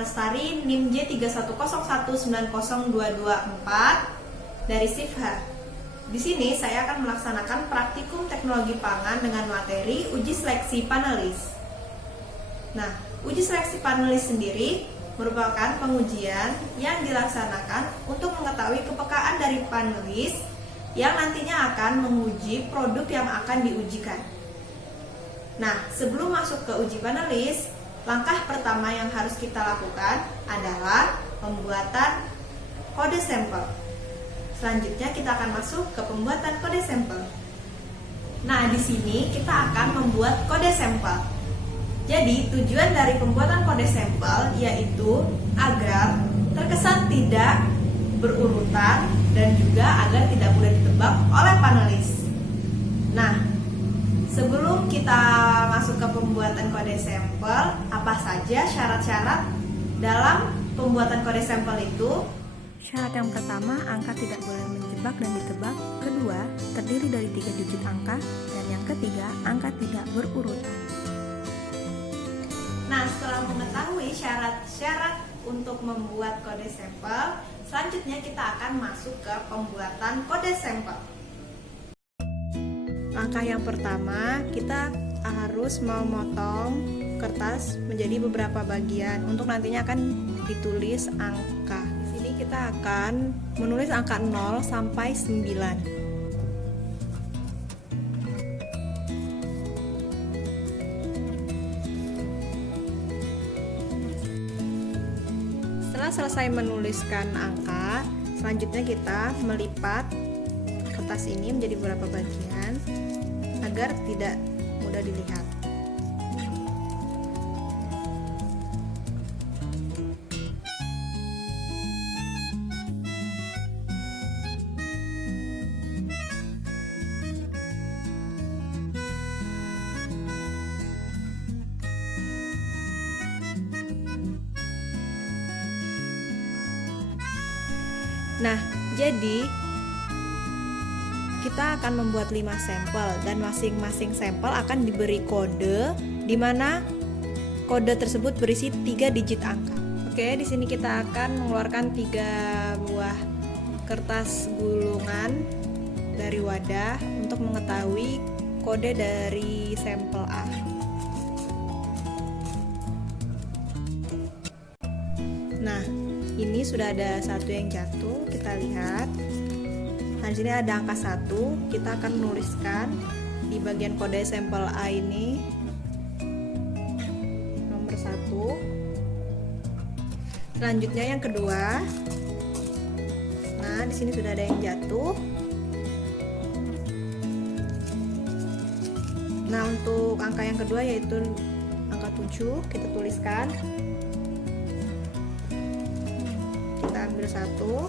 Lestari NIM J310190224 dari SIFHA. Di sini saya akan melaksanakan praktikum teknologi pangan dengan materi uji seleksi panelis. Nah, uji seleksi panelis sendiri merupakan pengujian yang dilaksanakan untuk mengetahui kepekaan dari panelis yang nantinya akan menguji produk yang akan diujikan. Nah, sebelum masuk ke uji panelis, langkah pertama yang harus kita lakukan adalah pembuatan kode sampel. Selanjutnya kita akan masuk ke pembuatan kode sampel. Nah, di sini kita akan membuat kode sampel. Jadi, tujuan dari pembuatan kode sampel yaitu agar terkesan tidak berurutan dan juga agar tidak mudah ditebak oleh panelis. Nah, sebelum kita masuk ke pembuatan kode sampel, apa saja syarat-syarat dalam pembuatan kode sampel itu? Syarat yang pertama, angka tidak boleh menjebak dan ditebak. Kedua, terdiri dari 3 digit angka. Dan yang ketiga, angka tidak berurutan. Nah, setelah mengetahui syarat-syarat untuk membuat kode sampel, selanjutnya kita akan masuk ke pembuatan kode sampel. Langkah yang pertama, kita harus memotong kertas menjadi beberapa bagian untuk nantinya akan ditulis angka. Di sini kita akan menulis angka 0 sampai 9. Setelah selesai menuliskan angka, selanjutnya kita melipat kertas ini menjadi beberapa bagian agar tidak mudah dilihat. Nah, jadi kita akan membuat 5 sampel dan masing-masing sampel akan diberi kode di mana kode tersebut berisi 3 digit angka. Oke, di sini kita akan mengeluarkan 3 buah kertas gulungan dari wadah untuk mengetahui kode dari sampel A. Nah, ini sudah ada satu yang jatuh, kita lihat. Nah, di sini ada angka 1, kita akan menuliskan di bagian kode sampel A ini nomor 1. Selanjutnya yang kedua. Nah, di sini sudah ada yang jatuh. Nah, untuk angka yang kedua yaitu angka 7, kita tuliskan. Kita ambil 1.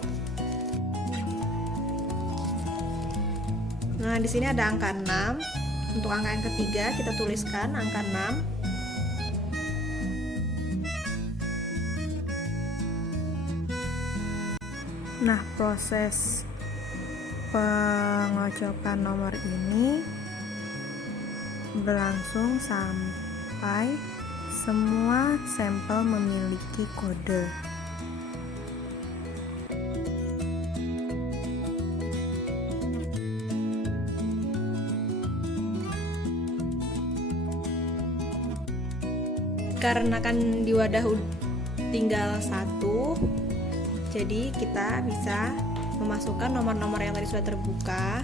Nah, di sini ada angka 6. Untuk angka yang ketiga kita tuliskan angka 6. Nah, proses pengocokan nomor ini berlangsung sampai semua sampel memiliki kode. Karena kan di wadah tinggal 1, jadi kita bisa memasukkan nomor-nomor yang tadi sudah terbuka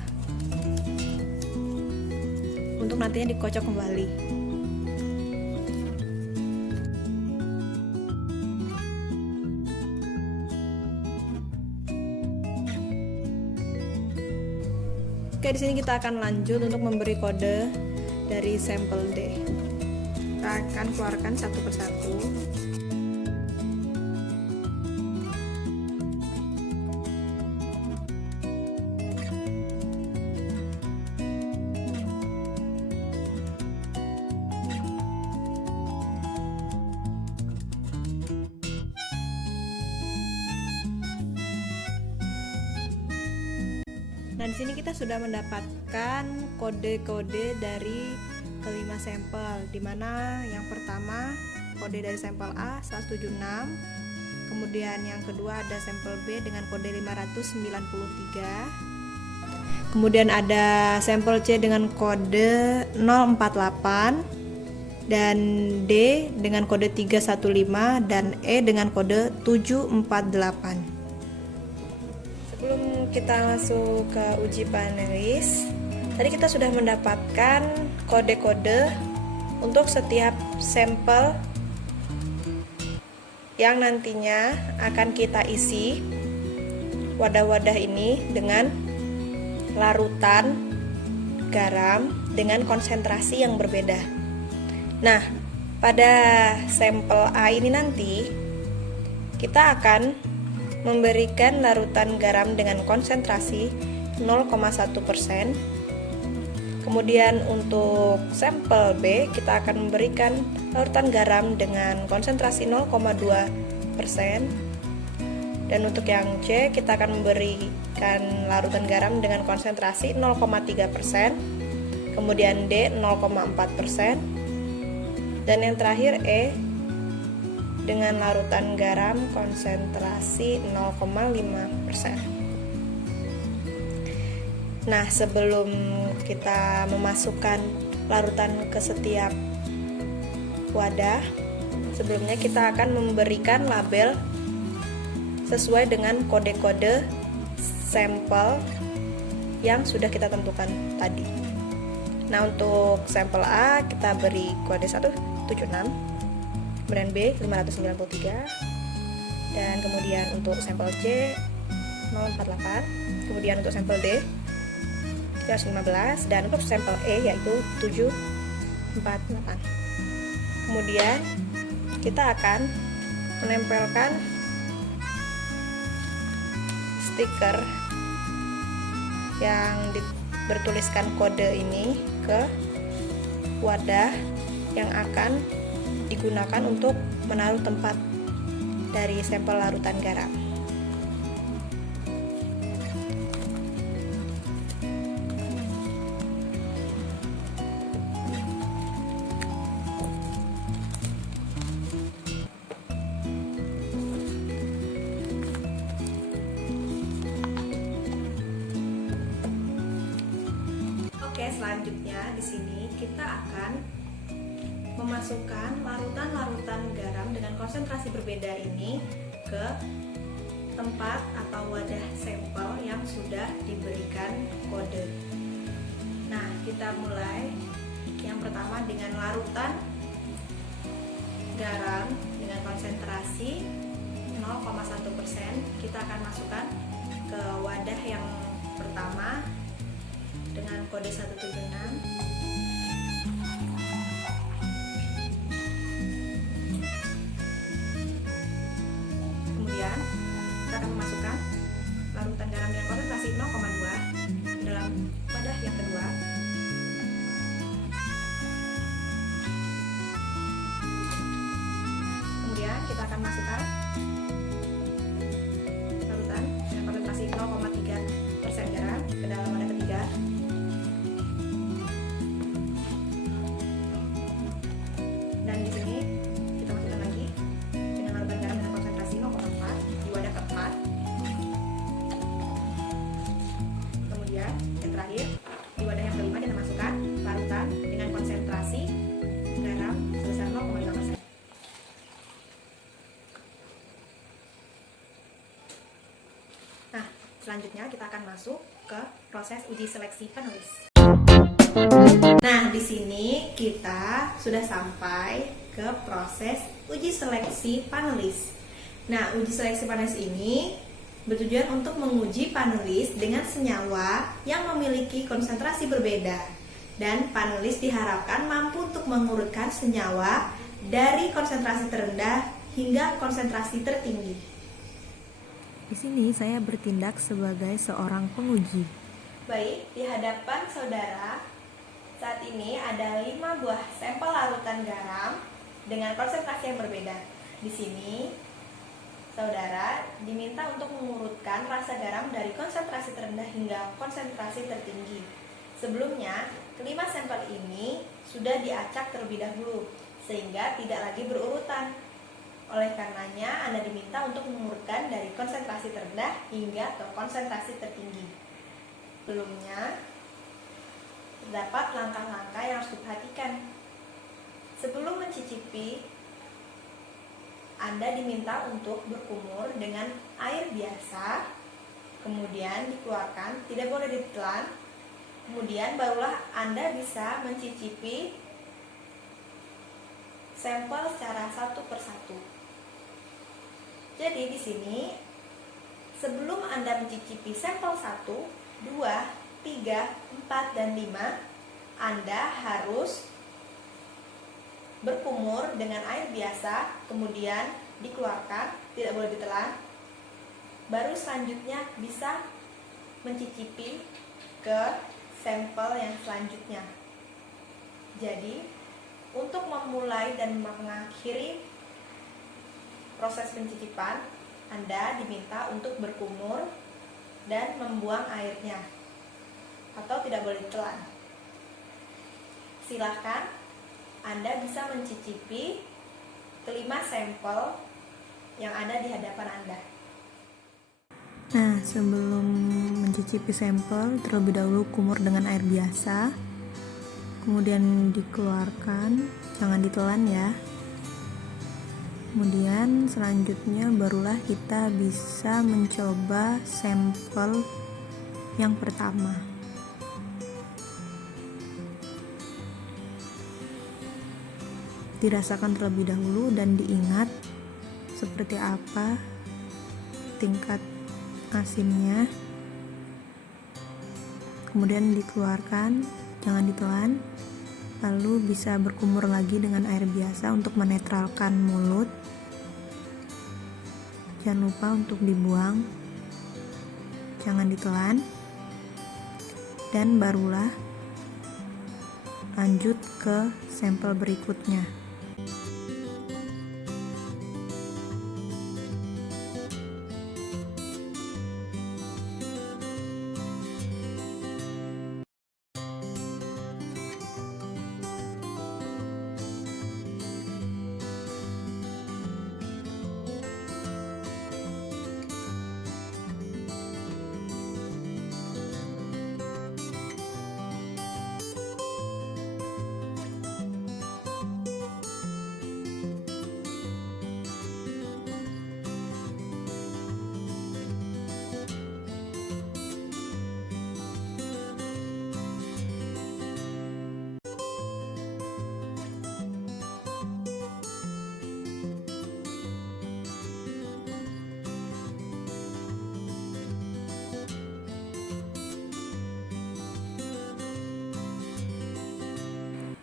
untuk nantinya dikocok kembali. Oke, di sini kita akan lanjut untuk memberi kode dari sampel D. Kita akan keluarkan satu persatu. Nah, di sini kita sudah mendapatkan kode-kode dari kelima sampel, di mana yang pertama kode dari sampel A 176. Kemudian yang kedua ada sampel B dengan kode 593. Kemudian ada sampel C dengan kode 048 dan D dengan kode 315 dan E dengan kode 748. Sebelum kita masuk ke uji panelis, tadi kita sudah mendapatkan kode-kode untuk setiap sampel yang nantinya akan kita isi wadah-wadah ini dengan larutan garam dengan konsentrasi yang berbeda. Nah, pada sampel A ini nanti kita akan memberikan larutan garam dengan konsentrasi 0,1%. Kemudian untuk sampel B kita akan memberikan larutan garam dengan konsentrasi 0,2%. Dan untuk yang C kita akan memberikan larutan garam dengan konsentrasi 0,3%. Kemudian D 0,4%. Dan yang terakhir E dengan larutan garam konsentrasi 0,5%. Nah, sebelum kita memasukkan larutan ke setiap wadah, sebelumnya kita akan memberikan label sesuai dengan kode-kode sampel yang sudah kita tentukan tadi. Nah, untuk sampel A kita beri kode 176, kemudian B 593, dan kemudian untuk sampel C 048, kemudian untuk sampel D 315, dan untuk sampel E yaitu 748. Kemudian kita akan menempelkan stiker yang bertuliskan kode ini ke wadah yang akan digunakan untuk menaruh tempat dari sampel larutan garam. Oke, selanjutnya di sini kita akan memasukkan larutan-larutan garam dengan konsentrasi berbeda ini ke tempat atau wadah sampel yang sudah diberikan kode. Nah, kita mulai yang pertama dengan larutan garam dengan konsentrasi 0,1%. Kita akan masukkan ke wadah yang pertama dengan kode 176. Kemudian kita akan memasukkan larutan garam dengan konsentrasi 0,2 dalam wadah yang kedua. Kemudian kita akan masukkan larutan dengan konsentrasi 0,3% garam ke dalam wadah ketiga. Dan di sini kita masukkan lagi dengan larutan garam dengan konsentrasi 0,4 di wadah keempat. Kemudian yang terakhir di wadah yang kelima kita masukkan larutan dengan konsentrasi garam sebesar 0,5%. Nah, selanjutnya kita akan masuk ke proses uji seleksi panelis. Nah, di sini kita sudah sampai ke proses uji seleksi panelis. Nah, uji seleksi panelis ini bertujuan untuk menguji panelis dengan senyawa yang memiliki konsentrasi berbeda. Dan panelis diharapkan mampu untuk mengurutkan senyawa dari konsentrasi terendah hingga konsentrasi tertinggi. Di sini saya bertindak sebagai seorang penguji. Baik, di hadapan saudara, saat ini ada 5 buah sampel larutan garam dengan konsentrasi yang berbeda. Di sini, saudara diminta untuk mengurutkan rasa garam dari konsentrasi terendah hingga konsentrasi tertinggi. Sebelumnya, kelima sampel ini sudah diacak terlebih dahulu, sehingga tidak lagi berurutan. Oleh karenanya, Anda diminta untuk mengurutkan dari konsentrasi terendah hingga ke konsentrasi tertinggi. Sebelumnya, terdapat langkah-langkah yang harus diperhatikan. Sebelum mencicipi, Anda diminta untuk berkumur dengan air biasa, kemudian dikeluarkan, tidak boleh ditelan. Kemudian barulah Anda bisa mencicipi sampel secara satu persatu. Jadi di sini sebelum Anda mencicipi sampel 1, 2, 3, 4, dan 5, Anda harus berkumur dengan air biasa, kemudian dikeluarkan, tidak boleh ditelan. Baru selanjutnya bisa mencicipi ke sampel yang selanjutnya. Jadi, untuk memulai dan mengakhiri proses pencicipan, Anda diminta untuk berkumur dan membuang airnya, atau tidak boleh ditelan. Silahkan Anda bisa mencicipi kelima sampel yang ada di hadapan Anda. Nah, sebelum mencicipi sampel, terlebih dahulu kumur dengan air biasa, kemudian dikeluarkan, jangan ditelan ya. Kemudian selanjutnya barulah kita bisa mencoba sampel yang pertama. Dirasakan terlebih dahulu dan diingat seperti apa tingkat asinnya. Kemudian dikeluarkan, jangan ditelan. Lalu bisa berkumur lagi dengan air biasa untuk menetralkan mulut. Jangan lupa untuk dibuang, jangan ditelan. Dan barulah lanjut ke sampel berikutnya.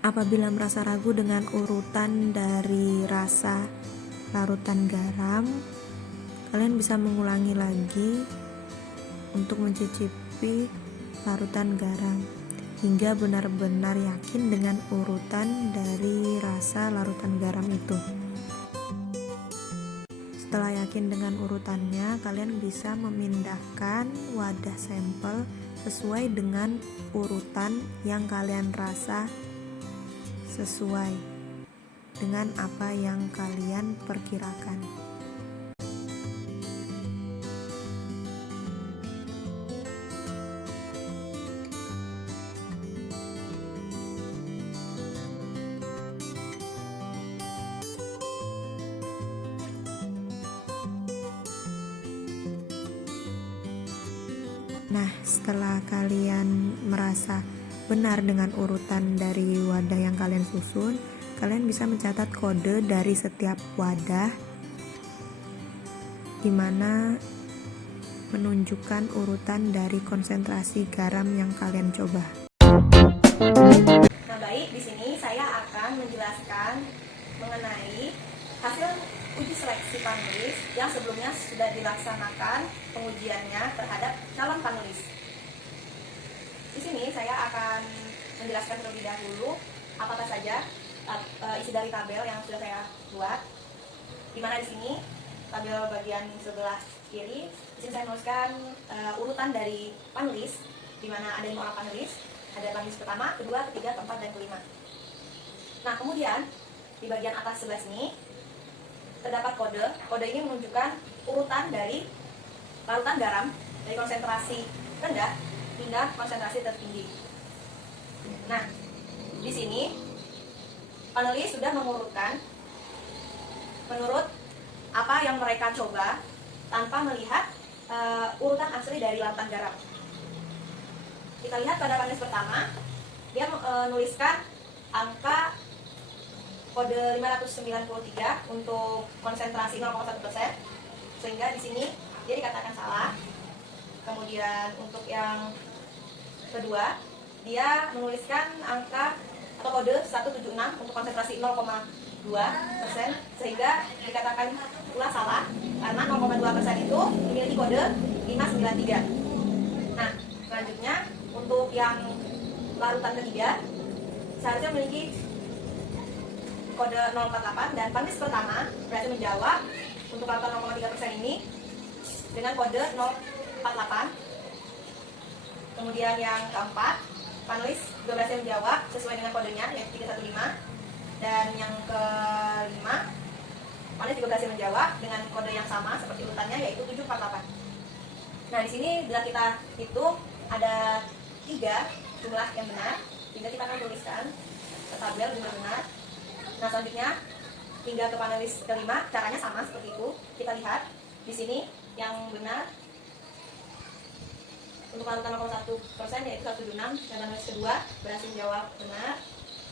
Apabila merasa ragu dengan urutan dari rasa larutan garam, kalian bisa mengulangi lagi untuk mencicipi larutan garam hingga benar-benar yakin dengan urutan dari rasa larutan garam itu. Setelah yakin dengan urutannya, kalian bisa memindahkan wadah sampel sesuai dengan urutan yang kalian rasa sesuai dengan apa yang kalian perkirakan. Nah, setelah kalian merasa benar dengan urutan dari wadah yang kalian susun, kalian bisa mencatat kode dari setiap wadah di mana menunjukkan urutan dari konsentrasi garam yang kalian coba. Nah, baik, di sini saya akan menjelaskan mengenai hasil uji seleksi panelis yang sebelumnya sudah dilaksanakan pengujiannya terhadap calon panelis. Di sini saya akan menjelaskan terlebih dahulu apakah saja isi dari tabel yang sudah saya buat. Di mana di sini tabel bagian sebelah kiri, di sini saya menuliskan urutan dari panelis, di mana ada 5 orang panelis, ada panelis pertama, kedua, ketiga, keempat, dan kelima. Nah, kemudian di di bagian atas sebelah sini terdapat kode. Kode ini menunjukkan urutan dari larutan garam dari konsentrasi rendah hingga konsentrasi tertinggi. Nah, di sini panelis sudah mengurutkan menurut apa yang mereka coba tanpa melihat urutan asli dari larutan garam. Kita lihat pada panelis pertama, dia menuliskan angka kode 593 untuk konsentrasi 0,1%, sehingga di sini dia dikatakan salah. Kemudian untuk yang kedua, dia menuliskan angka atau kode 176 untuk konsentrasi 0,2%, sehingga dikatakan pula salah karena 0,2% itu memiliki kode 593. Nah, selanjutnya untuk yang larutan ketiga seharusnya memiliki kode 048, dan panelis pertama berhasil menjawab untuk larutan 0,3% ini dengan kode 048. Kemudian yang keempat, panelis juga berhasil menjawab sesuai dengan kodenya yaitu 315, dan yang kelima, panelis juga berhasil menjawab dengan kode yang sama seperti urutannya yaitu 748. Nah, di sini bila kita hitung ada 3 jumlah yang benar, sehingga kita akan tuliskan ke tabel jumlah benar. Nah, selanjutnya hingga ke panelis kelima, caranya sama seperti itu. Kita lihat di sini yang benar untuk larutan 0,1% yaitu 176, dan panelis kedua berhasil menjawab benar.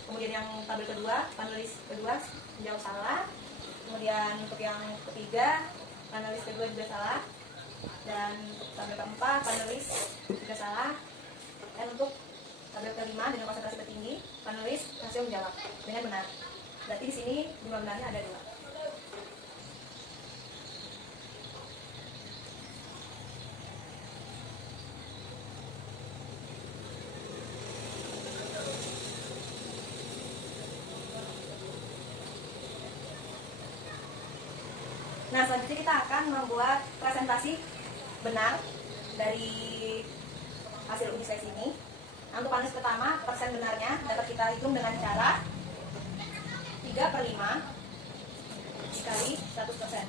Kemudian yang tabel kedua, panelis kedua menjawab salah. Kemudian untuk yang ketiga, panelis kedua juga salah. Dan untuk tabel keempat, panelis juga salah. Dan untuk tabel kelima dengan konsentrasi tertinggi, panelis berhasil menjawab dengan benar. Berarti di sini jumlah benarnya ada 2. Nah, selanjutnya kita akan membuat presentasi benar dari hasil uji seleksi ini. Nah, untuk panelis pertama, persen benarnya dapat kita hitung dengan cara 3/5 dikali 100%.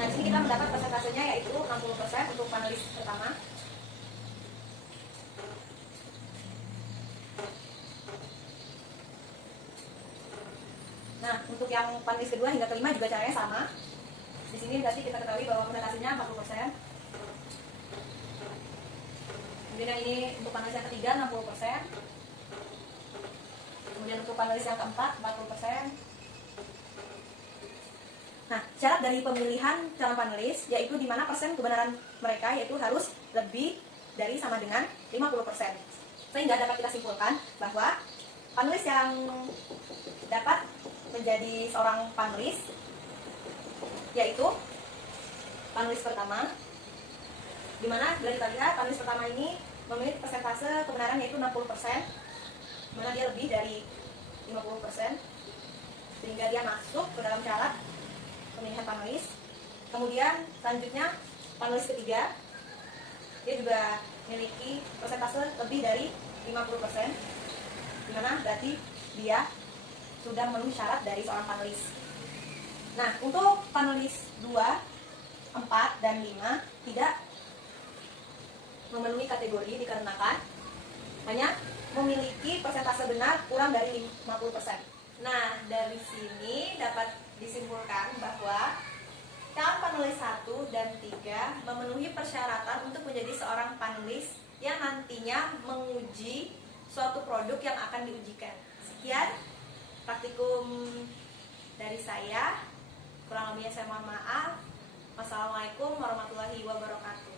Nah, di sini kita mendapat persentasenya yaitu 60% untuk panelis pertama. Nah, untuk yang panelis kedua hingga kelima juga caranya sama. Di sini berarti kita ketahui bahwa persentasenya 40%. Kemudian yang ini untuk panelis yang ketiga 60%. Kemudian untuk panelis yang keempat 40%. Nah, syarat dari pemilihan calon panelis yaitu di mana persen kebenaran mereka yaitu harus lebih dari sama dengan 50%. Sehingga dapat kita simpulkan bahwa panelis yang dapat menjadi seorang panelis yaitu panelis pertama, di mana bila kita lihat panelis pertama ini memiliki persentase kebenaran yaitu 60%, di mana dia lebih dari 50%, sehingga dia masuk ke dalam syarat pemilihan panelis. Kemudian selanjutnya panelis ketiga, dia juga memiliki persentase lebih dari 50%, di mana berarti dia sudah memenuhi syarat dari seorang panelis. Nah, untuk panelis 2, 4, dan 5 tidak memenuhi kategori dikarenakan hanya memiliki persentase benar kurang dari 50%. Nah, dari sini dapat disimpulkan bahwa calon panelis 1 dan 3 memenuhi persyaratan untuk menjadi seorang panelis yang nantinya menguji suatu produk yang akan diujikan. Sekian praktikum dari saya. Kurang lebihnya saya mohon maaf. Wassalamualaikum warahmatullahi wabarakatuh.